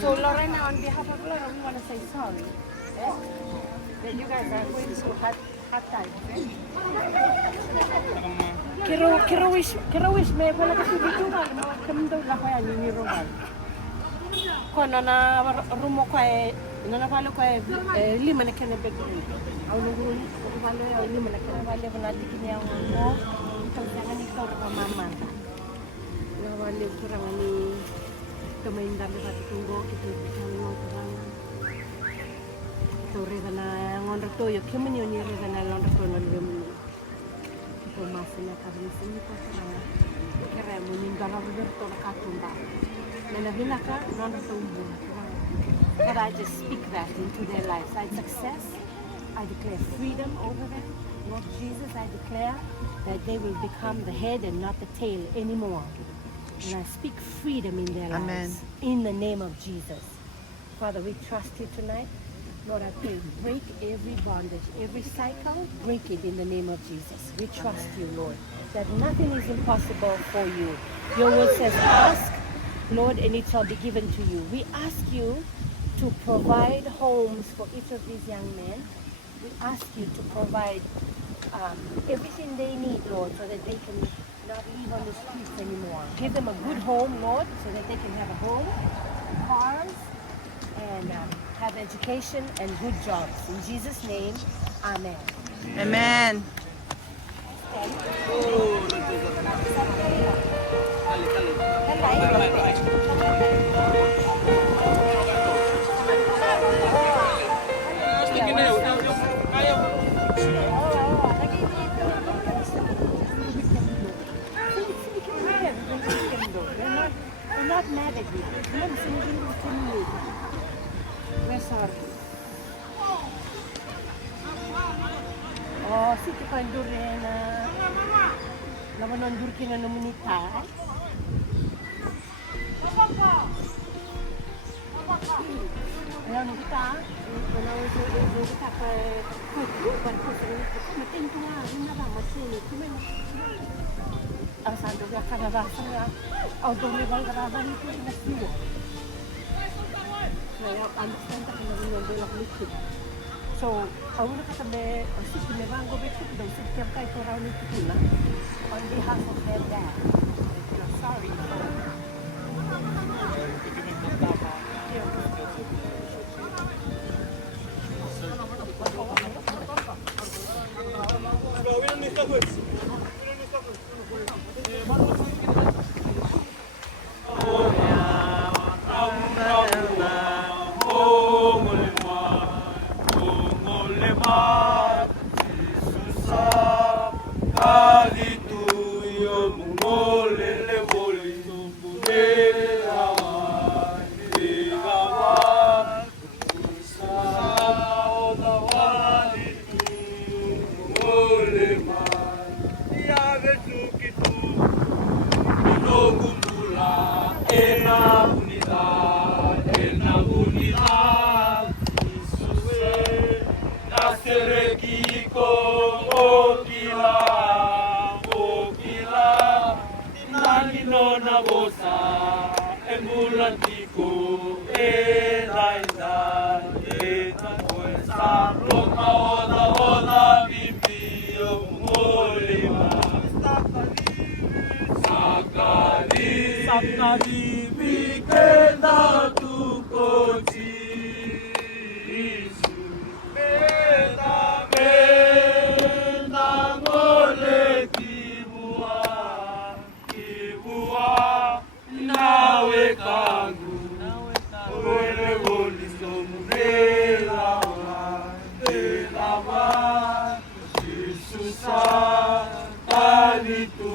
So Lorena, on behalf of Lorena, we want to say sorry. Eh? That you guys are going through hard times. Eh? Kiro wish me wala kasi dito nga kami daw la kaya ni Roman. Kono na rumo ko na palo ko lima na kana bed. Au nunggu ko palo lima na kana wale na dikini ang mo. Ito jangan ikaw ra mama. Na wale kurang ni kamain dami sa tunggo kita bisano kurang. Ito rin na ngon to yo kiminyo ni rin na lon to no lumi. Ito masina kami sini ko kurang. Kaya mo ning dalaw berto katumba. Na vinaka non to umbu. But I just speak that into their lives. I success. I declare freedom over them. Lord Jesus, I declare that they will become the head and not the tail anymore. And I speak freedom in their lives. In the name of Jesus. Father, we trust you tonight. Lord, I pray, break every bondage, every cycle, break it in the name of Jesus. We trust you, Lord, that nothing is impossible for you. Your word says, ask, Lord, and it shall be given to you. We ask you to provide homes for each of these young men. We ask you to provide everything they need, Lord, so that they can not live on the streets anymore. Give them a good home, Lord, so that they can have a home, cars, and have education and good jobs. In Jesus' name, amen. Amen. We're not mad at you. We're sorry. Oh, si ti pandure na namanondur kina namunita. Ayaw kita. Kalau kita ke kuku, matin tu lah. Ini apa macam ni? Cuma asal dia akan ada rasanya. Auto level kerabat itu sudah siap. Saya understand tak kena dengan belak likit. So, awak kata me, asyik me banggo betul dah asyik kerja itu orang itu pula. On behalf of their dad, I'm sorry. Itu